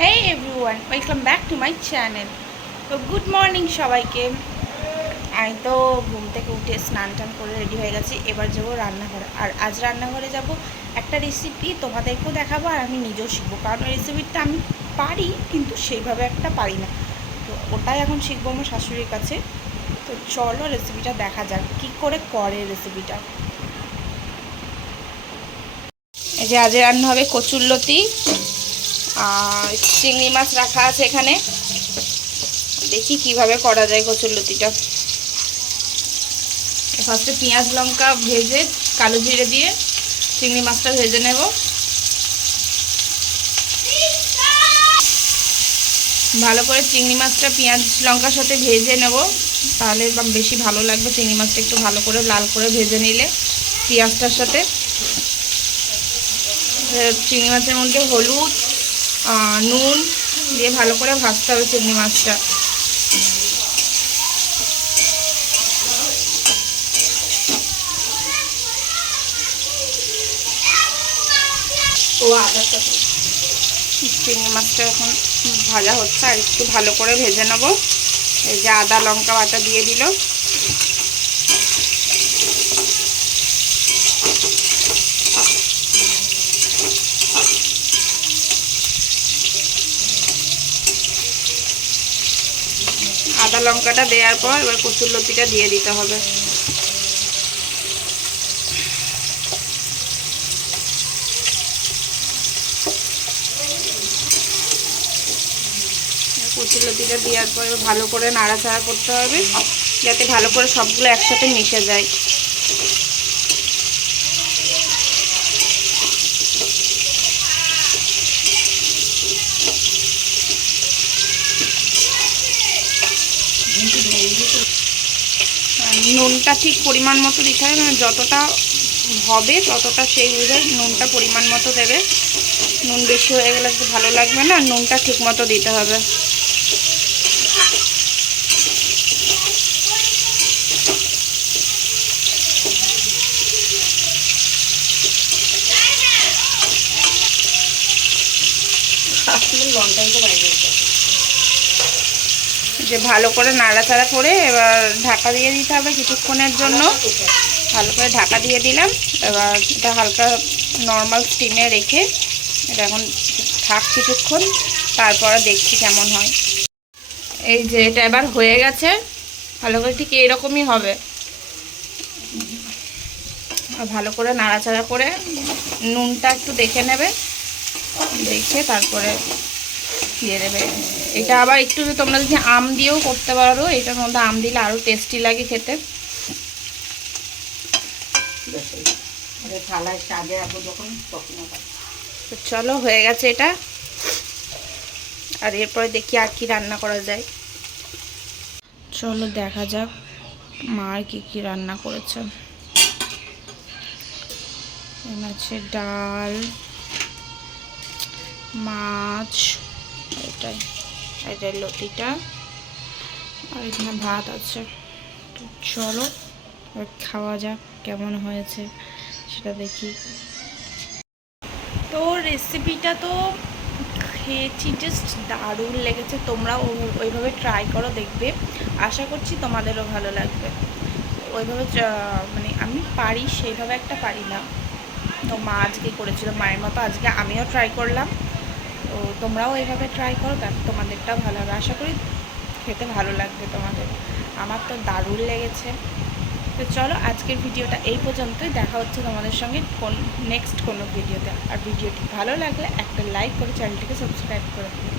Hey everyone, welcome back to my channel. তো good morning সবাইকে। আমি তো ঘুম থেকে উঠে স্নান টান করে রেডি হয়ে গেছি। এবার যাবো রান্নাঘরে। আর আজ রান্নাঘরে যাব একটা রেসিপি তোমাদেরকেও দেখাবো আর আমি নিজেও শিখবো, কারণ রেসিপিটা আমি পারি কিন্তু সেইভাবে একটা পারি না। তো ওটাই এখন শিখবো আমার শাশুড়ির কাছে। তো চলো রেসিপিটা দেখা যাক কী করে করে রেসিপিটা। এই যে আজ রান্না হবে কচুরলতি আর চিংড়ি মাছ রাখা আছে এখানে। দেখি কিভাবে করা যায় কচুরলতিটা। ফার্স্টে পেঁয়াজ লঙ্কা ভেজে কালো জিরে দিয়ে চিংড়ি মাছটা ভেজে নেব। ভালো করে চিংড়ি মাছটা পেঁয়াজ লঙ্কার সাথে ভেজে নেব, তাহলে বেশি ভালো লাগবে। চিংড়ি মাছটা একটু ভালো করে লাল করে ভেজে নিলে পেঁয়াজটার সাথে। চিংড়ি মাছের মধ্যে হলুদ নুন দিয়ে ভালো করে ভাজতে হবে চিংড়ি মাছটা। চিংড়ি মাছটা এখন ভাজা হচ্ছে, আর একটু ভালো করে ভেজে নেব। এই যে আদা লঙ্কা বাটা দিয়ে দিল। আদা লঙ্কাটা দেওয়ার পর এবার কচুরলতিটা দিয়ে দিতে হবে। কচুরলতিটা দেওয়ার পর ভালো করে নাড়াচাড়া করতে হবে, যাতে ভালো করে সবগুলো একসাথে মিশে যায়। নুনটা ঠিক পরিমাণ মতো দিতে হবে, মানে যতটা হবে ততটা সেই বুঝে নুনটা পরিমাণ মতো দেবে। নুন বেশি হয়ে গেলে একটু ভালো লাগবে না, নুনটা ঠিক মতো দিতে হবে। যে ভালো করে নাড়াচাড়া করে এবার ঢাকা দিয়ে দিতে হবে কিছুক্ষণের জন্য। ভালো করে ঢাকা দিয়ে দিলাম। এবার এটা হালকা নর্মাল স্টিমে রেখে এটা এখন থাক কিছুক্ষণ, তারপরে দেখছি কেমন হয়। এই যে এটা এবার হয়ে গেছে ভালো করে, ঠিক এরকমই হবে। ভালো করে নাড়াচাড়া করে নুনটা একটু দেখে নেবে, দেখে তারপরে দিয়ে দেবে। এটা আবার একটু তোমরা যদি আম দিয়েও করতে পারো, এটার মধ্যে আম দিলে আরও টেস্টি লাগে খেতে। তো চলো হয়ে গেছে এটা। আর এরপরে দেখি আর কি রান্না করা যায়। চলো দেখা যাক মা আর কি রান্না করেছে। আছে ডাল, মাছ, এটাই লতিটা, আর এখানে ভাত আছে। তো চলো খাওয়া যাক কেমন হয়েছে সেটা দেখি। তো রেসিপিটা তো খেয়েছি, জাস্ট দারুণ লেগেছে। তোমরাও ওইভাবে ট্রাই করো, দেখবে। আশা করছি তোমাদেরও ভালো লাগবে। ওইভাবে মানে আমি পারি সেইভাবে একটা পারি না, তো মা আজকে করেছিল মায়ের মতো, আজকে আমিও ট্রাই করলাম। তো তোমরাও এইভাবে ট্রাই করো, তারপর তোমাদেরটাও ভালো হবে। আশা করি খেতে ভালো লাগবে তোমাদের। আমার তো দারুণ লেগেছে। তো চলো আজকের ভিডিওটা এই পর্যন্তই। দেখা হচ্ছে তোমাদের সঙ্গে নেক্সট কোনো ভিডিওতে। আর ভিডিওটি ভালো লাগলে একটা লাইক করে চ্যানেলটিকে সাবস্ক্রাইব করে দিও।